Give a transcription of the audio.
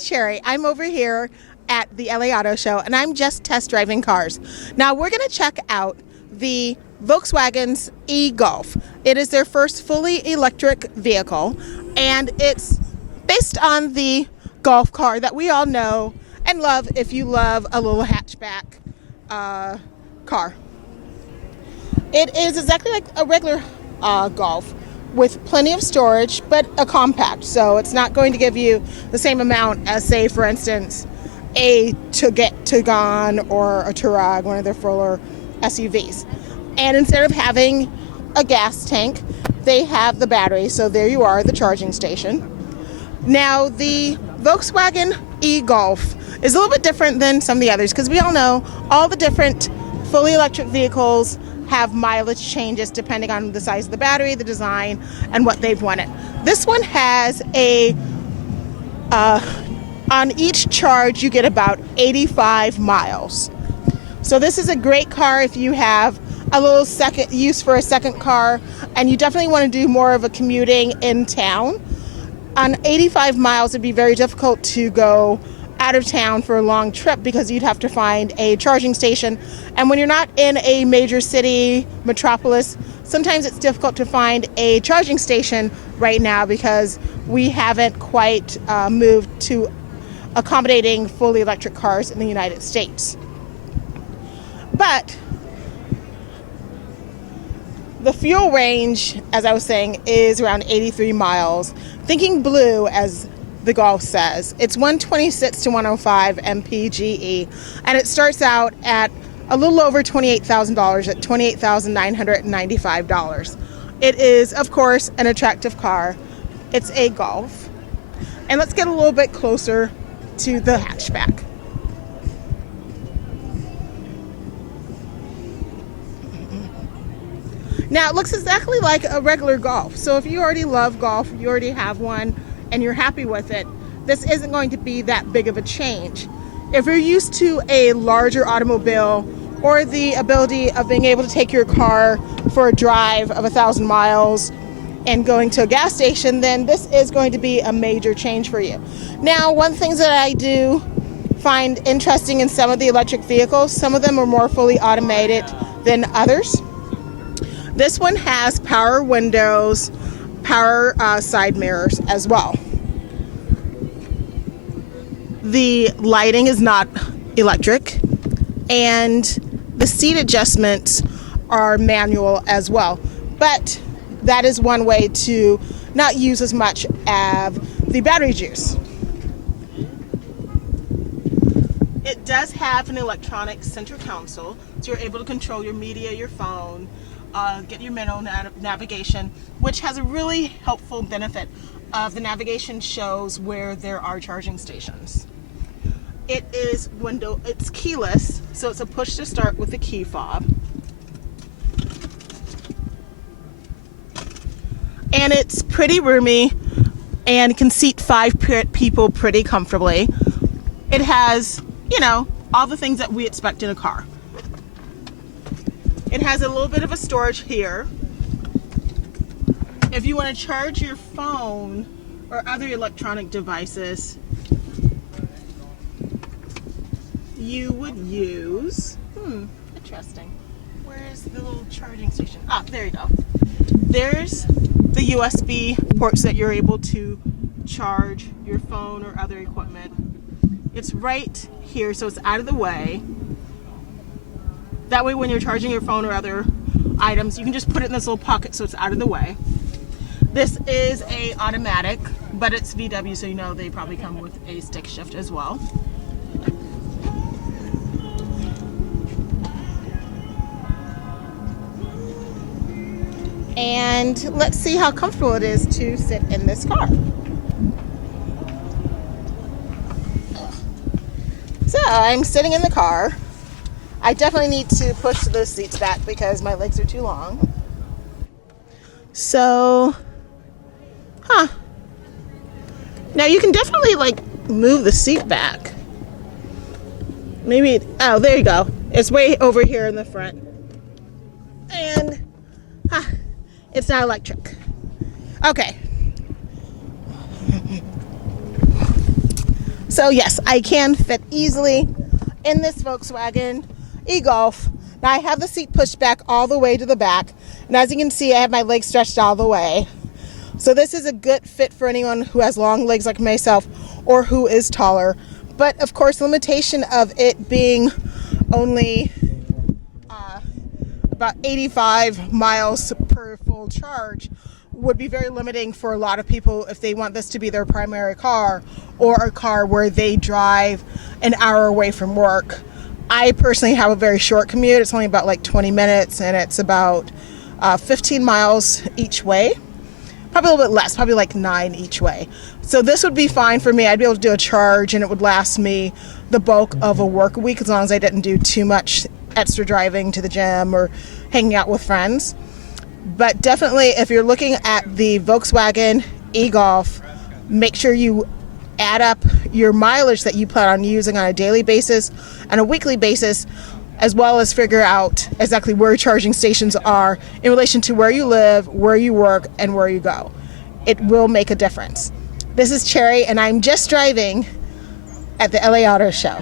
it's Sherry. I'm over here at the LA Auto Show and I'm just test driving cars. Now we're going to check out the Volkswagen's EGolf. It is their first fully electric vehicle and it's based on the Golf car that we all know and love if you love a little hatchback car. It is exactly like a regular Golf with plenty of storage, but a compact, so it's not going to give you the same amount as, say, for instance, a Tiguan or a Touareg, one of their fuller SUVs. And instead of having a gas tank, they have the battery, so there you are, the charging station. Now, the Volkswagen EGolf is a little bit different than some of the others because we all know all the different fully electric vehicles have mileage changes depending on the size of the battery, the design, and what they've wanted. This one has a, on each charge you get about 85 miles. So this is a great car if you have a little second use for a second car and you definitely want to do more of a commuting in town. On 85 miles it'd be very difficult to go out of town for a long trip because you'd have to find a charging station, and when you're not in a major city metropolis, sometimes it's difficult to find a charging station right now because we haven't quite moved to accommodating fully electric cars in the United States. But the fuel range, as I was saying, is around 83 miles. Thinking blue, as the Golf says. It's 126 to 105 mpge, and it starts out at a little over $28,000 at $28,995. It is, of course, an attractive car. It's a Golf. And let's get a little bit closer to the hatchback. Now, it looks exactly like a regular Golf. So if you already love Golf, you already have one, and you're happy with it, this isn't going to be that big of a change. If you're used to a larger automobile or the ability of being able to take your car for a drive of 1,000 miles and going to a gas station, then this is going to be a major change for you. Now, one thing that I do find interesting in some of the electric vehicles, some of them are more fully automated than others. This one has power windows, power side mirrors as well. The lighting is not electric, and the seat adjustments are manual as well. But that is one way to not use as much of the battery juice. It does have an electronic center console, so you're able to control your media, your phone, get your mental navigation, which has a really helpful benefit of the navigation shows where there are charging stations. It is it's keyless, so it's a push to start with the key fob. And it's pretty roomy and can seat 5 people pretty comfortably. It has, you know, all the things that we expect in a car. It has a little bit of a storage here. If you want to charge your phone or other electronic devices, you would use, interesting. Where's the little charging station? Ah, there you go. There's the USB ports that you're able to charge your phone or other equipment. It's right here, so it's out of the way. That way when you're charging your phone or other items, you can just put it in this little pocket so it's out of the way. This is a automatic, but it's VW, so you know they probably come with a stick shift as well. And let's see how comfortable it is to sit in this car. So I'm sitting in the car. I definitely need to push those seats back because my legs are too long. So, now you can definitely like move the seat back. Maybe, oh, there you go. It's way over here in the front. And, it's not electric. Okay. So yes, I can fit easily in this Volkswagen EGolf. Now I have the seat pushed back all the way to the back, and as you can see, I have my legs stretched all the way. So this is a good fit for anyone who has long legs like myself or who is taller. But of course, the limitation of it being only about 85 miles per full charge would be very limiting for a lot of people if they want this to be their primary car or a car where they drive an hour away from work. I personally have a very short commute. It's only about like 20 minutes and it's about 15 miles each way. Probably a little bit less, probably like 9 each way. So this would be fine for me. I'd be able to do a charge and it would last me the bulk of a work week as long as I didn't do too much extra driving to the gym or hanging out with friends. But definitely if you're looking at the Volkswagen EGolf, make sure you add up your mileage that you plan on using on a daily basis and a weekly basis, as well as figure out exactly where charging stations are in relation to where you live, where you work, and where you go. It will make a difference. This is Cherry, and I'm just driving at the LA Auto Show.